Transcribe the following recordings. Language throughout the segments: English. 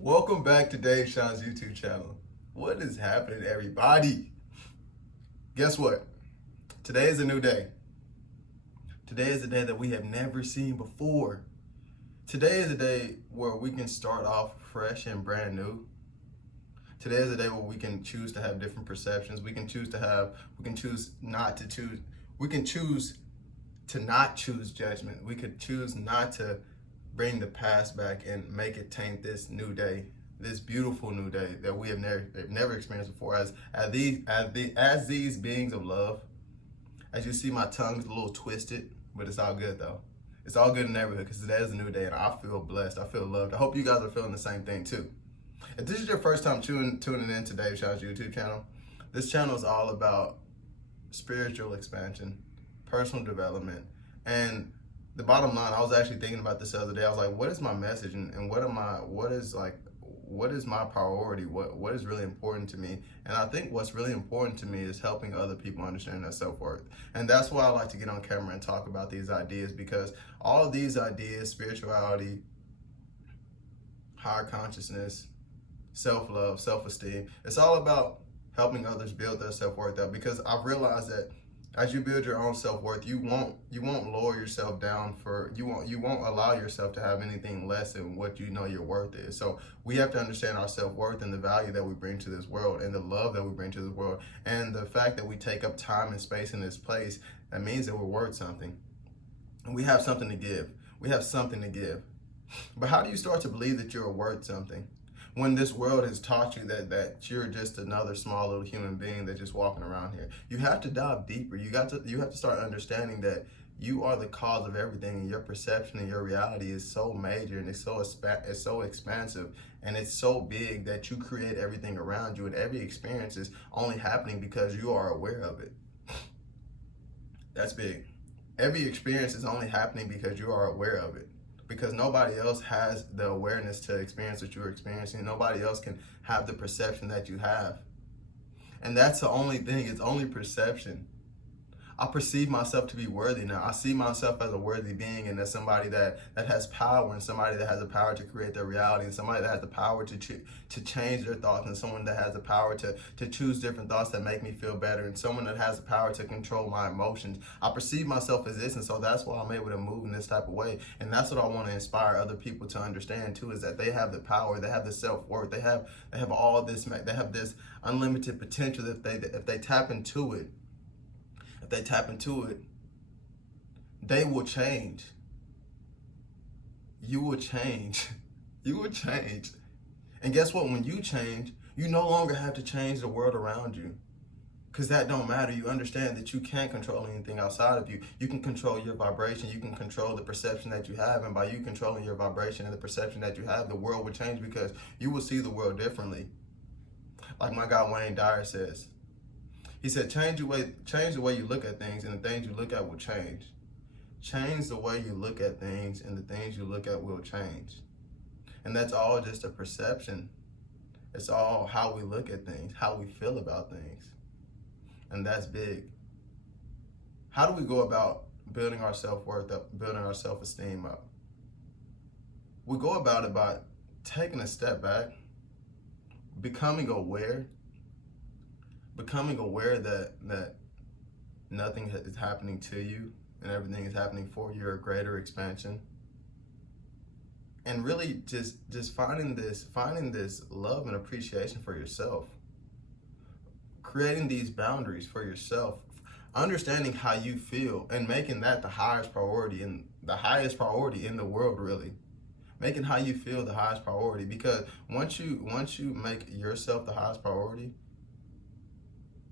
Welcome back to Dave Sean's YouTube channel. What is happening, everybody? Guess what? Today is a new day. Today is a day that we have never seen before. Today is a day where we can start off fresh and brand new. Today is a day where we can choose to have different perceptions. We can choose not to choose. We can choose to not choose judgment. We could choose not to bring the past back and make it taint this new day, this beautiful new day that we have never experienced before. As these beings of love, as you see, my tongue's a little twisted, but it's all good though. It's all good in the neighborhood because today is a new day and I feel blessed. I feel loved. I hope you guys are feeling the same thing too. If this is your first time tuning in to Dave Sean's YouTube channel, this channel is all about spiritual expansion, personal development, and the bottom line, I was actually thinking about this the other day. I was like, what is my message and what is my priority? What is really important to me? And I think what's really important to me is helping other people understand their self-worth. And that's why I like to get on camera and talk about these ideas, because all of these ideas, spirituality, higher consciousness, self-love, self-esteem, it's all about helping others build their self-worth up, because I've realized that as you build your own self-worth, you won't lower yourself down you won't allow yourself to have anything less than what you know your worth is. So we have to understand our self-worth and the value that we bring to this world and the love that we bring to this world, and the fact that we take up time and space in this place. That means that we're worth something, and we have something to give. We have something to give. But how do you start to believe that you're worth something when this world has taught you that you're just another small little human being that's just walking around here? You have to dive deeper. You have to start understanding that you are the cause of everything, and your perception and your reality is so major, and it's so expansive, and it's so big that you create everything around you, and every experience is only happening because you are aware of it. That's big. Every experience is only happening because you are aware of it, because nobody else has the awareness to experience what you're experiencing. Nobody else can have the perception that you have. And that's the only thing, it's only perception. I perceive myself to be worthy now. I see myself as a worthy being, and as somebody that has power, and somebody that has the power to create their reality, and somebody that has the power to change their thoughts, and someone that has the power to choose different thoughts that make me feel better, and someone that has the power to control my emotions. I perceive myself as this, and so that's why I'm able to move in this type of way. And that's what I want to inspire other people to understand too, is that they have the power, they have the self-worth, they have all this, they have this unlimited potential if they tap into it. If they tap into it, they will change. You will change. You will change. And guess what? When you change, you no longer have to change the world around you, because that don't matter. You understand that you can't control anything outside of you. You can control your vibration. You can control the perception that you have. And by you controlling your vibration and the perception that you have, the world will change, because you will see the world differently. Like my guy Wayne Dyer says. He said, change the way you look at things, and the things you look at will change. Change the way you look at things, and the things you look at will change. And that's all just a perception. It's all how we look at things, how we feel about things. And that's big. How do we go about building our self-worth up, building our self-esteem up? We go about it by taking a step back, becoming aware that nothing is happening to you and everything is happening for your greater expansion. And really just finding this love and appreciation for yourself. Creating these boundaries for yourself. Understanding how you feel and making that the highest priority in the world, really. Making how you feel the highest priority, because once you make yourself the highest priority,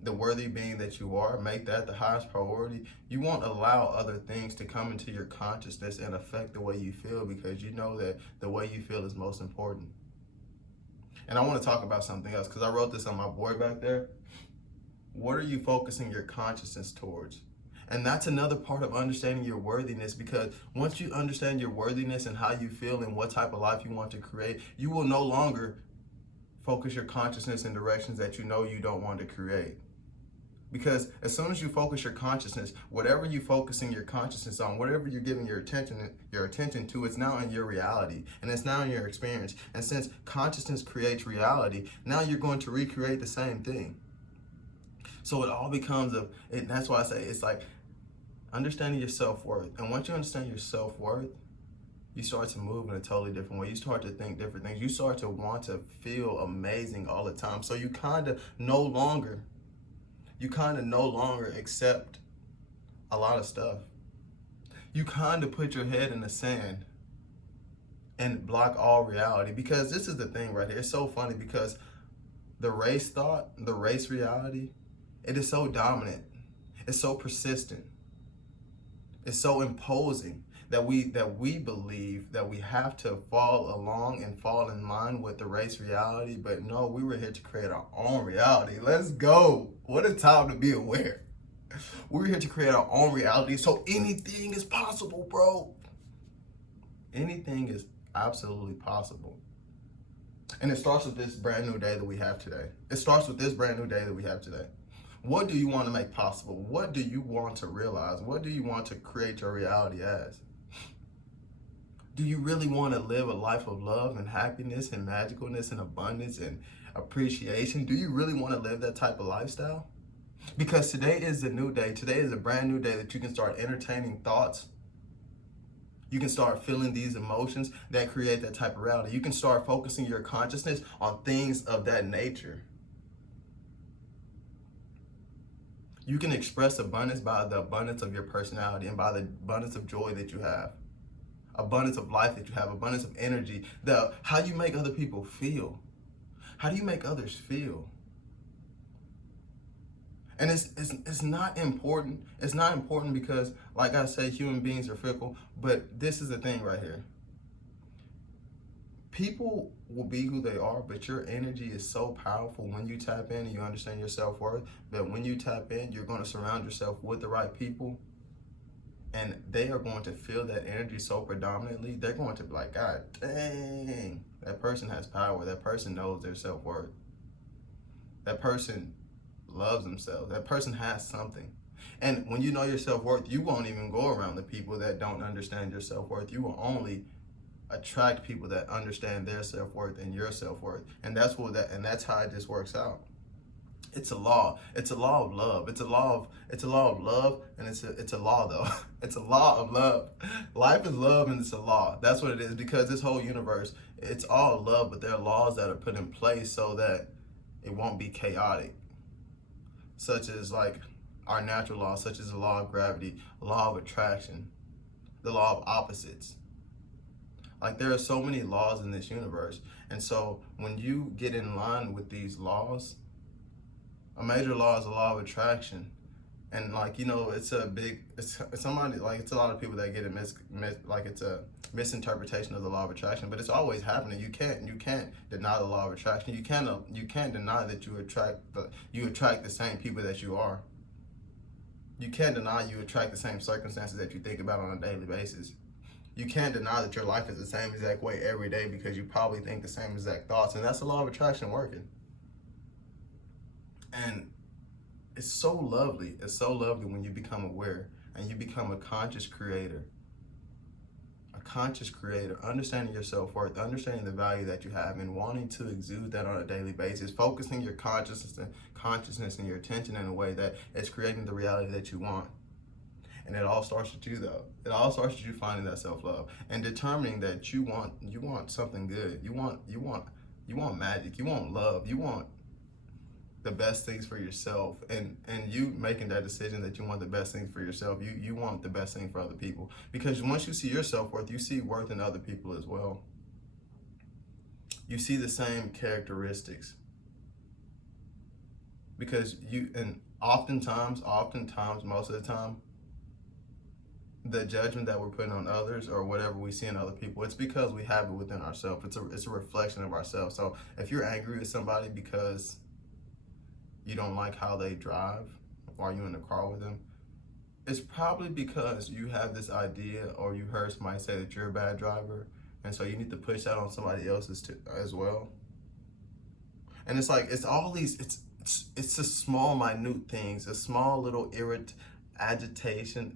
the worthy being that you are, make that the highest priority, you won't allow other things to come into your consciousness and affect the way you feel, because you know that the way you feel is most important. And I want to talk about something else, because I wrote this on my board back there. What are you focusing your consciousness towards? And that's another part of understanding your worthiness, because once you understand your worthiness and how you feel and what type of life you want to create, you will no longer focus your consciousness in directions that you know you don't want to create. Because as soon as you focus your consciousness, whatever you focusing your consciousness on, whatever you're giving your attention to, it's now in your reality and it's now in your experience. And since consciousness creates reality, now you're going to recreate the same thing. So it all becomes and that's why I say it's like understanding your self-worth. And once you understand your self-worth, you start to move in a totally different way. You start to think different things. You start to want to feel amazing all the time. So you kind of no longer accept a lot of stuff. You kind of put your head in the sand and block all reality, because this is the thing right here. It's so funny because the race thought, the race reality, it is so dominant. It's so persistent. It's so imposing that we believe that we have to fall along and fall in line with the race reality. But no, we were here to create our own reality. Let's go. What a time to be aware. We're here to create our own reality. So anything is possible, bro. Anything is absolutely possible. And it starts with this brand new day that we have today. What do you want to make possible? What do you want to realize? What do you want to create your reality as? Do you really want to live a life of love and happiness and magicalness and abundance and appreciation? Do you really want to live that type of lifestyle? Because today is a new day. Today is a brand new day that you can start entertaining thoughts. You can start feeling these emotions that create that type of reality. You can start focusing your consciousness on things of that nature. You can express abundance by the abundance of your personality and by the abundance of joy that you have. Abundance of life that you have, abundance of energy, how you make other people feel. How do you make others feel? And it's not important. It's not important because, like I say, human beings are fickle, but this is the thing right here. People will be who they are, but your energy is so powerful when you tap in and you understand your self-worth, that when you tap in, you're going to surround yourself with the right people. And they are going to feel that energy so predominantly, they're going to be like, God dang, that person has power. That person knows their self-worth. That person loves themselves. That person has something. And when you know your self-worth, you won't even go around the people that don't understand your self-worth. You will only attract people that understand their self-worth and your self-worth. And that's how it just works out. It's a law. It's a law of love. It's a law of love, and it's a law though. It's a law of love. Life is love, and it's a law. That's what it is, because this whole universe, it's all love, but there are laws that are put in place so that it won't be chaotic. Such as like our natural laws, such as the law of gravity, law of attraction, the law of opposites. Like there are so many laws in this universe. And so when you get in line with these laws, a major law is the law of attraction. And like, it's a lot of people that get it like it's a misinterpretation of the law of attraction, but it's always happening. You can't deny the law of attraction. You can't deny that you attract the same people that you are. You can't deny you attract the same circumstances that you think about on a daily basis. You can't deny that your life is the same exact way every day, because you probably think the same exact thoughts, and that's the law of attraction working. And it's so lovely. It's so lovely when you become aware and you become a conscious creator. A conscious creator, understanding your self-worth, understanding the value that you have, and wanting to exude that on a daily basis, focusing your consciousness and your attention in a way that is creating the reality that you want. And it all starts with you, though. It all starts with you finding that self-love and determining that you want something good. You want magic. You want love. You want the best things for yourself, and you making that decision that you want the best things for yourself. You want the best thing for other people, because once you see your self-worth, you see worth in other people as well. You see the same characteristics, because oftentimes, most of the time, the judgment that we're putting on others or whatever we see in other people, it's because we have it within ourselves. It's a reflection of ourselves. So if you're angry with somebody because you don't like how they drive while you're in the car with them, it's probably because you have this idea, or you heard somebody say that you're a bad driver, and so you need to push that on somebody else as well. And it's like, it's it's just small, minute things, a small little irritation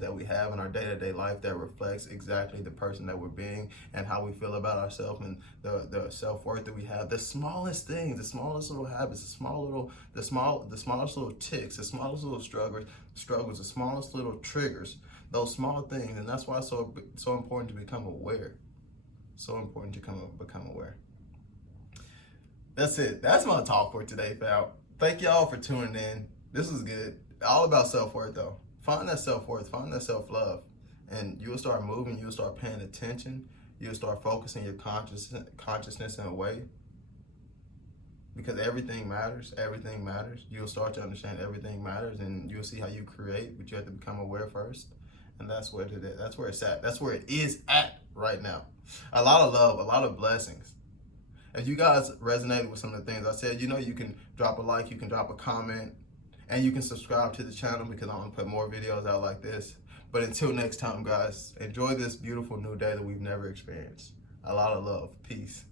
that we have in our day-to-day life that reflects exactly the person that we're being and how we feel about ourselves and the self-worth that we have. The smallest things, the smallest little habits, the smallest little ticks, the smallest little struggles, the smallest little triggers, those small things. And that's why it's so important to become aware. So important to become aware. That's it. That's my talk for today, pal. Thank y'all for tuning in. This was good. All about self-worth, though. Find that self-worth, find that self-love, and you'll start moving, you'll start paying attention, you'll start focusing your consciousness in a way, because everything matters, everything matters. You'll start to understand everything matters, and you'll see how you create, but you have to become aware first, and that's where it is. That's where it's at. That's where it is at right now. A lot of love, a lot of blessings. If you guys resonated with some of the things I said, you can drop a like, you can drop a comment, and you can subscribe to the channel because I'm going to put more videos out like this. But until next time, guys, enjoy this beautiful new day that we've never experienced. A lot of love. Peace.